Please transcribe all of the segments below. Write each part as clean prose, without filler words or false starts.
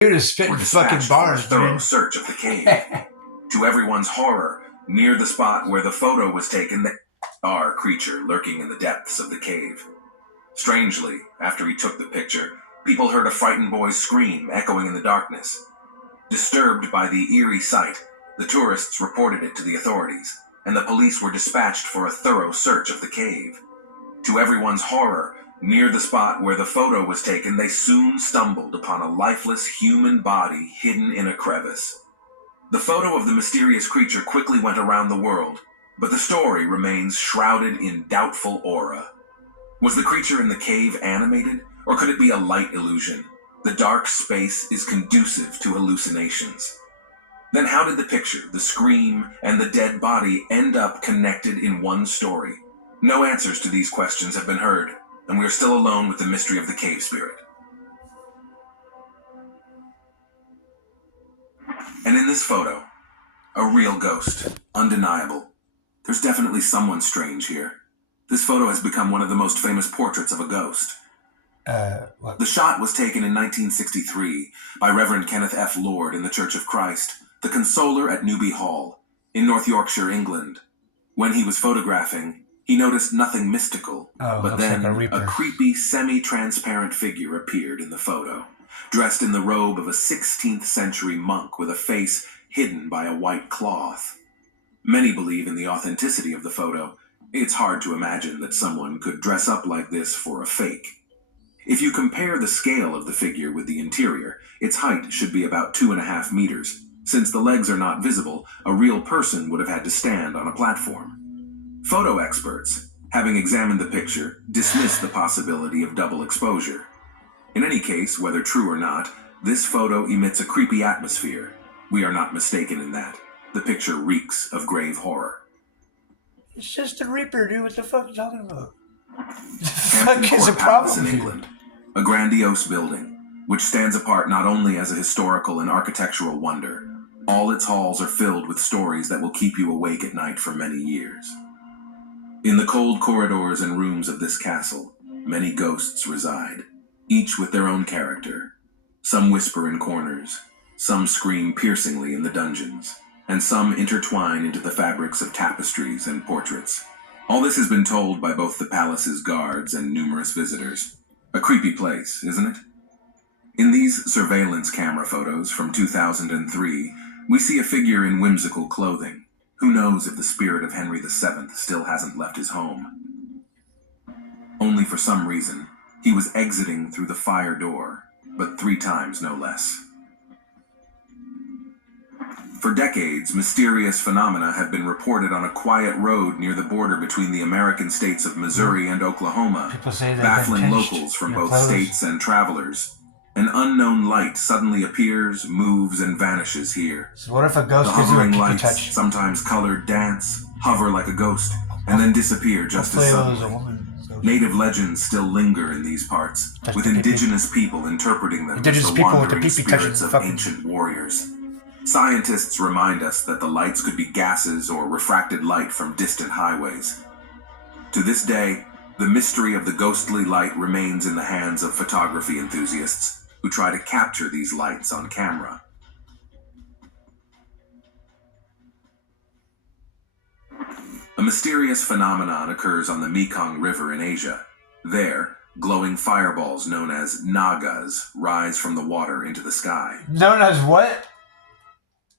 Dude is spitting fucking bars, for a thorough search of the cave. To everyone's horror, near the spot where the photo was taken, the creature lurking in the depths of the cave. Strangely, after he took the picture, people heard a frightened boy's scream echoing in the darkness. Disturbed by the eerie sight, the tourists reported it to the authorities, and the police were dispatched for a thorough search of the cave. To everyone's horror, near the spot where the photo was taken, they soon stumbled upon a lifeless human body hidden in a crevice. The photo of the mysterious creature quickly went around the world, but the story remains shrouded in doubtful aura. Was the creature in the cave animated, or could it be a light illusion? The dark space is conducive to hallucinations. Then how did the picture, the scream, and the dead body end up connected in one story? No answers to these questions have been heard, and we are still alone with the mystery of the cave spirit. And in this photo, a real ghost, undeniable. There's definitely someone strange here. This photo has become one of the most famous portraits of a ghost. The shot was taken in 1963 by Reverend Kenneth F. Lord in the Church of Christ, the Consoler at Newby Hall, in North Yorkshire, England. When he was photographing, he noticed nothing mystical, but then a creepy, semi-transparent figure appeared in the photo, dressed in the robe of a 16th century monk with a face hidden by a white cloth. Many believe in the authenticity of the photo. It's hard to imagine that someone could dress up like this for a fake. If you compare the scale of the figure with the interior, its height should be about 2.5 meters. Since the legs are not visible, a real person would have had to stand on a platform. Photo experts, having examined the picture, dismiss the possibility of double exposure. In any case, whether true or not, this photo emits a creepy atmosphere. We are not mistaken in that. The picture reeks of grave horror. It's just a Reaper, dude. What the fuck are you talking about? Hampton Court Palace in England, a grandiose building, which stands apart not only as a historical and architectural wonder. All its halls are filled with stories that will keep you awake at night for many years. In the cold corridors and rooms of this castle, many ghosts reside, each with their own character. Some whisper in corners, some scream piercingly in the dungeons, and some intertwine into the fabrics of tapestries and portraits. All this has been told by both the palace's guards and numerous visitors. A creepy place, isn't it? In these surveillance camera photos from 2003, we see a figure in whimsical clothing. Who knows if the spirit of Henry VII still hasn't left his home? Only for some reason, he was exiting through the fire door, but 3 times no less. For decades, mysterious phenomena have been reported on a quiet road near the border between the American states of Missouri and Oklahoma, baffling locals from both states and travelers. An unknown light suddenly appears, moves, and vanishes here. So what if a ghost gives you a creepy touch? Sometimes colored dance, hover like a ghost, and then disappear just as suddenly. Native legends still linger in these parts, with indigenous people interpreting them as the wandering spirits of ancient warriors. Scientists remind us that the lights could be gases or refracted light from distant highways. To this day, the mystery of the ghostly light remains in the hands of photography enthusiasts who try to capture these lights on camera. A mysterious phenomenon occurs on the Mekong River in Asia. There, glowing fireballs known as nagas rise from the water into the sky. Known as what?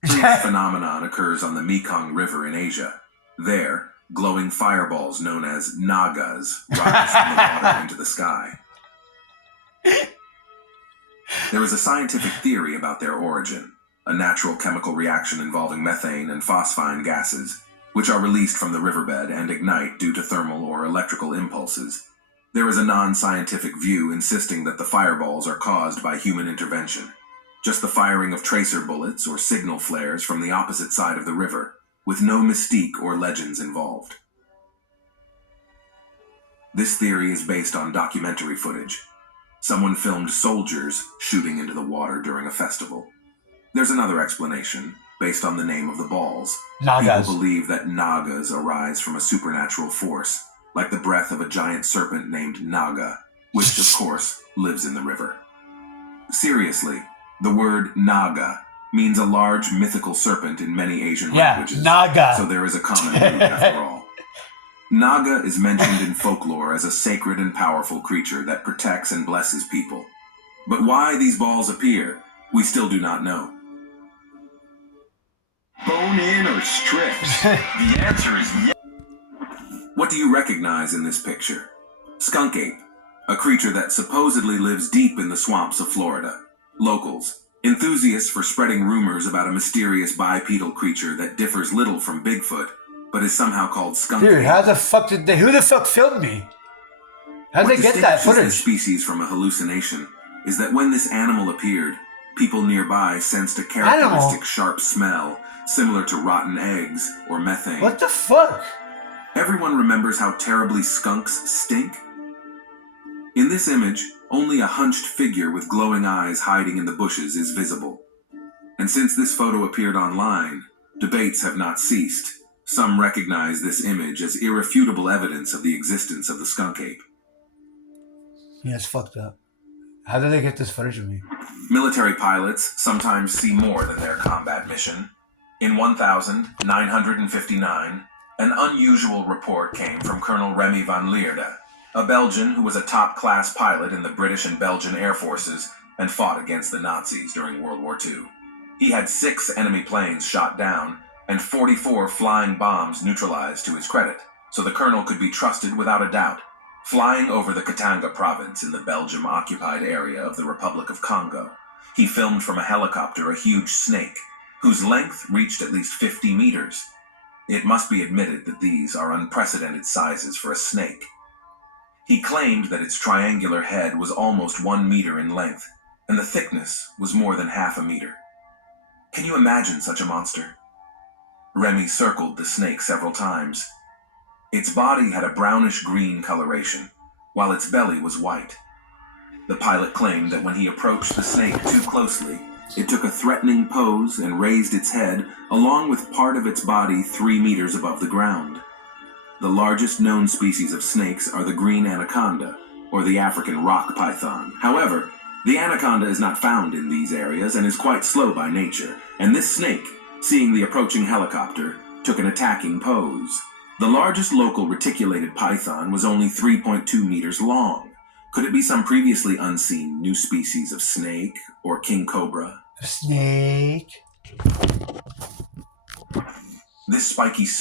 This phenomenon occurs on the Mekong River in Asia. There, glowing fireballs known as nagas rise from the water into the sky. There is a scientific theory about their origin, a natural chemical reaction involving methane and phosphine gases, which are released from the riverbed and ignite due to thermal or electrical impulses. There is a non-scientific view insisting that the fireballs are caused by human intervention, just the firing of tracer bullets or signal flares from the opposite side of the river, with no mystique or legends involved. This theory is based on documentary footage. Someone filmed soldiers shooting into the water during a festival. There's another explanation, based on the name of the balls. Nagas. People believe that nagas arise from a supernatural force, like the breath of a giant serpent named Naga, which, of course, lives in the river. Seriously, The word Naga means a large mythical serpent in many Asian languages. Naga. So there is a common root after all. Naga is mentioned in folklore as a sacred and powerful creature that protects and blesses people. But why these balls appear, we still do not know. Bone in or strips? The answer is yes. What do you recognize in this picture? Skunk ape, a creature that supposedly lives deep in the swamps of Florida. Locals, enthusiasts for spreading rumors about a mysterious bipedal creature that differs little from Bigfoot, but is somehow called skunk ape. Dude, who the fuck filmed me? How'd they get that What distinguishes footage? this species from a hallucination is that when this animal appeared, people nearby sensed a characteristic sharp smell, similar to rotten eggs or methane. What the fuck? Everyone remembers how terribly skunks stink? In this image, only a hunched figure with glowing eyes hiding in the bushes is visible. And since this photo appeared online, debates have not ceased. Some recognize this image as irrefutable evidence of the existence of the skunk ape. Yeah, it's fucked up. How did they get this footage of me? Military pilots sometimes see more than their combat mission. In 1959, an unusual report came from Colonel Remy van Leerde, a Belgian who was a top-class pilot in the British and Belgian air forces and fought against the Nazis during World War II. He had 6 enemy planes shot down and 44 flying bombs neutralized to his credit, so the colonel could be trusted without a doubt. Flying over the Katanga province in the Belgium-occupied area of the Republic of Congo, he filmed from a helicopter a huge snake, whose length reached at least 50 meters. It must be admitted that these are unprecedented sizes for a snake. He claimed that its triangular head was almost 1 meter in length, and the thickness was more than half a meter. Can you imagine such a monster? Remy circled the snake several times. Its body had a brownish-green coloration, while its belly was white. The pilot claimed that when he approached the snake too closely, it took a threatening pose and raised its head, along with part of its body 3 meters above the ground. The largest known species of snakes are the green anaconda, or the African rock python. However, the anaconda is not found in these areas and is quite slow by nature, and this snake, seeing the approaching helicopter, took an attacking pose. The largest local reticulated python was only 3.2 meters long. Could it be some previously unseen new species of snake or king cobra? A snake. This spiky suit